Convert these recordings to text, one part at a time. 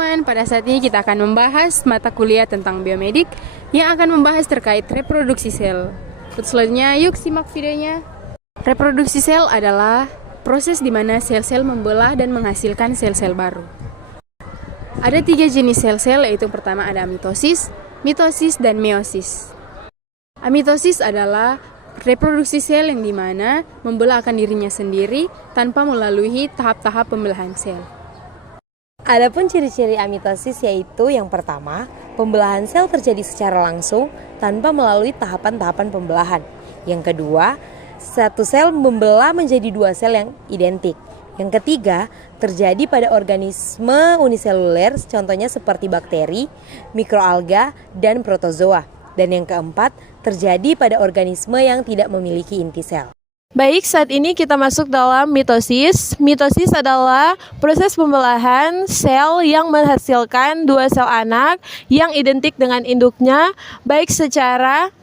teman-teman, pada saat ini kita akan membahas mata kuliah tentang biomedik yang akan membahas terkait reproduksi sel. Untuk selanjutnya, yuk simak videonya. Reproduksi sel adalah proses di mana sel-sel membelah dan menghasilkan sel-sel baru. Ada 3 jenis sel-sel, yaitu pertama ada mitosis, dan meiosis. Amitosis adalah reproduksi sel yang dimana membelah akan dirinya sendiri tanpa melalui tahap-tahap pembelahan sel. Adapun ciri-ciri amitosis yaitu yang pertama, pembelahan sel terjadi secara langsung tanpa melalui tahapan-tahapan pembelahan. Yang kedua, satu sel membelah menjadi 2 sel yang identik. Yang ketiga, terjadi pada organisme uniseluler, contohnya seperti bakteri, mikroalga, dan protozoa. Dan yang keempat, terjadi pada organisme yang tidak memiliki inti sel. Baik, saat ini kita masuk dalam mitosis. Mitosis adalah proses pembelahan sel yang menghasilkan 2 sel anak yang identik dengan induknya, baik secara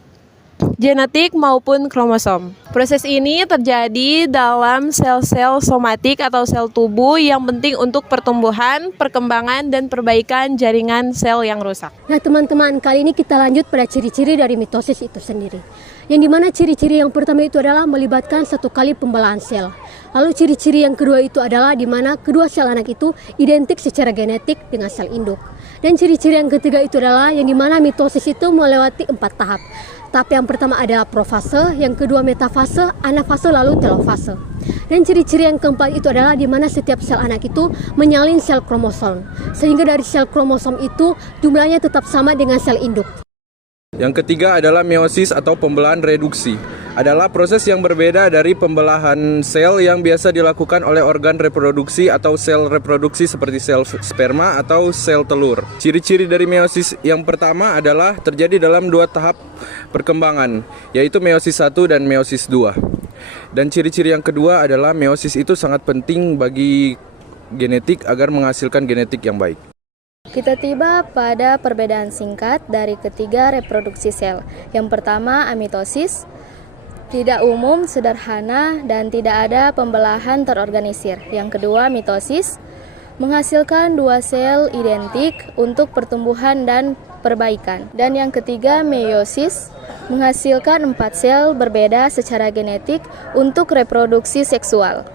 genetik maupun kromosom. Proses ini terjadi dalam sel-sel somatik atau sel tubuh yang penting untuk pertumbuhan, perkembangan, dan perbaikan jaringan sel yang rusak. Nah teman-teman, kali ini kita lanjut pada ciri-ciri dari mitosis itu sendiri. Yang dimana ciri-ciri yang pertama itu adalah melibatkan 1 kali pembelahan sel. Lalu ciri-ciri yang kedua itu adalah dimana kedua sel anak itu identik secara genetik dengan sel induk. Dan ciri-ciri yang ketiga itu adalah yang dimana mitosis itu melewati 4 tahap. Tahap yang pertama adalah profase, yang kedua metafase, anafase, lalu telofase. Dan ciri-ciri yang keempat itu adalah di mana setiap sel anak itu menyalin sel kromosom. Sehingga dari sel kromosom itu jumlahnya tetap sama dengan sel induk. Yang ketiga adalah meiosis atau pembelahan reduksi. Adalah proses yang berbeda dari pembelahan sel yang biasa dilakukan oleh organ reproduksi atau sel reproduksi seperti sel sperma atau sel telur. Ciri-ciri dari meiosis yang pertama adalah terjadi dalam 2 tahap perkembangan, yaitu meiosis 1 dan meiosis 2. Dan ciri-ciri yang kedua adalah meiosis itu sangat penting bagi genetik agar menghasilkan genetik yang baik. Kita tiba pada perbedaan singkat dari ketiga reproduksi sel. Yang pertama, amitosis, tidak umum, sederhana, dan tidak ada pembelahan terorganisir. Yang kedua, mitosis, menghasilkan 2 sel identik untuk pertumbuhan dan perbaikan. Dan yang ketiga, meiosis, menghasilkan 4 sel berbeda secara genetik untuk reproduksi seksual.